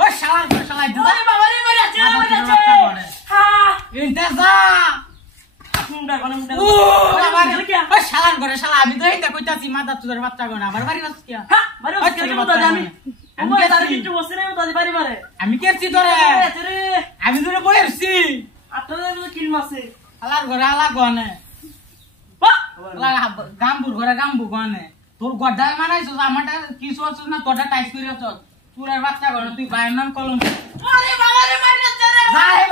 ও শালা শালা ওরে বাবা রে মেরেছে হ্যাঁ এটা যা মুন্ডা কোন মুন্ডা ও বাবা ও শালার ঘরে শালা আমি তো এইটা কইতাছি মাথা চুদের বাচ্চা গনা আবার বাড়ি বাস কি হ্যাঁ বাড়ি বাস কি বলতা আমি আমি তার কিছু বসে নাই তো বাড়ি বাড়ি আমি কেছি তোরে আমি তোরে বইছি আপনাদের তো কিল মাসে শালার ঘরে আলা গনে গাম্বুর ঘরে গাম্বু গনে তোর গড্ডায় মারাইছস আমারটা কিছু আছস না তোরটা টাইট কইরাছস চুরের বাচ্চা গনে তুই বাইর নাম কলম আরে বাবা রে মারছে রে যাই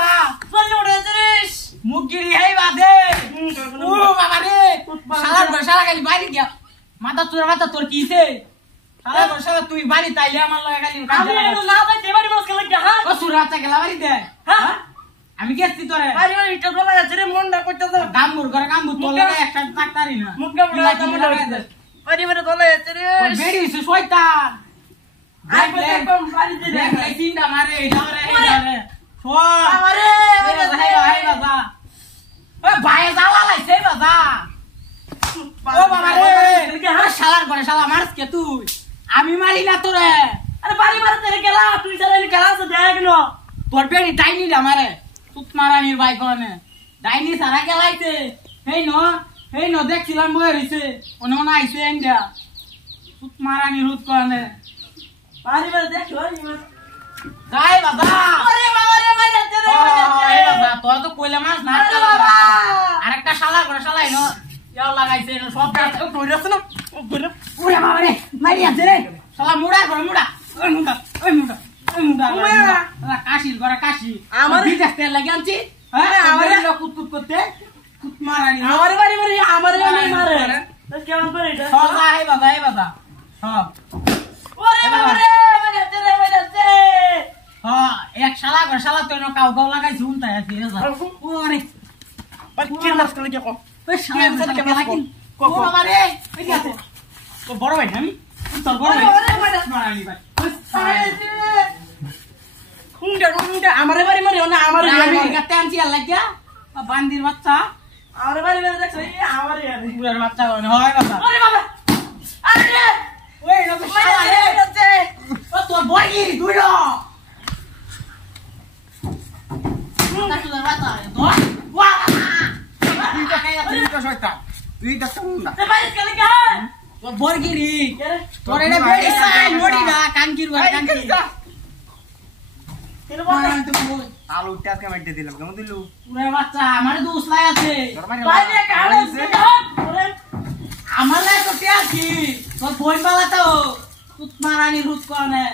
বা চলে উড়েছে রে মুগিরি হেই বাদে ও বাবা রে শালার ঘরে শালা খালি বাইরে গিয়া মাথা চুরের মাথা তোর কিছে শালার ঘরে শালা তুই বাড়ি তাইলে আমার লগে খালি আমি না তাই দেবারি মাস খেলা কি হ্যাঁ ও চুরের বাচ্চা গেলা বাড়ি দে হ্যাঁ আমি কেছি তোরে আরে ওই ইটা বলা যাচ্ছে রে মনটা কইতাছ গাম্বুর ঘরে গাম্বু তোর লাগে একটা চাকতারি না মুগা মুগা আরে মেরে বলা যাচ্ছে রে বেড়ি হইছে শয়তান আই একদম বাড়ি দে দেখ এই তিনটা মারে এইটারে শোন আমারে হেই বাবা ও ভাই জ্বালা লাইছে বাবা ও বাবা রে শালার ঘরে শালা মারছ কে তুই আমি মারি না তোরে আরে বাড়ি মারতে গেলা তুই চালালি গেলা তো দেখ না তোর বেড়ি ডাইনি রে মারে তুত মারানির ভাই কোনে ডাইনি সারা গেলাইছে হেই ন দেখছিলাম বই হইছে ওনে মনে আইছে ইন্ডিয়া তুত মারানির হুত কোনে বাড়ি মারতে দেখ যাই বাবা আরে বাবা রে মারতে রে এই বাবা তোর তো কইলা মাছ না আরেকটা শালা করে শালাই ন ইয়াও লাগাইছে ন সব কইরাছ না ওরে বাবা রে মারি আছে রে শালা মুড়া করে মুড়া ওই মুড়া কাশির ঘরে কাশি আমার বিদেশ তেল লাগি আনছি হ্যাঁ আমার কুতকুত করতে কুত মারানি আমার বাড়ি মারি আমার আমি মারে তো কেমন করে এটা সজা হে বাবা সব ওরে বাবা রে মারতে হ্যাঁ এক শালা ঘর শালা তো কাউ লাগাইছি উনতাই আছে ওরে কি নাচ করে কি কো ওই শালা কে লাগি ও বাবা রে এই কি আছে তো বড় ভাই আমি তোর বড় ভাই মারানি ভাই মুন্ডা আমারে বাড়ি মারি না আমারে আমি গাতে আনছি আর লাগিয়া বান্দির বাচ্চা আমারে বাড়ি মারি দেখছ আমারে আরে পুরার বাচ্চা হয় বাবা ওরে বাবা আরে ওই না তো শালা রে ও তোর বড়ি দুই র তোর বাচ্চা তো ওয়া তুই তো খাইয়া তুই তো শয়তান তুই তো মুন্ডা তে বাড়ি চলে গা তোর বর্গিরি তোর এটা বেড়ি সাই নড়ি না কানকির ঘর কানকি আলু উঠতে মাইতে দিলাম কেমন দিলু পুরার বাচ্চা আমার দোষ লাই আছে বাইরে কালো ওরে আমার লাই তো তে আছি তোর ফোন পালাতো তুত মারানি রুত কোনে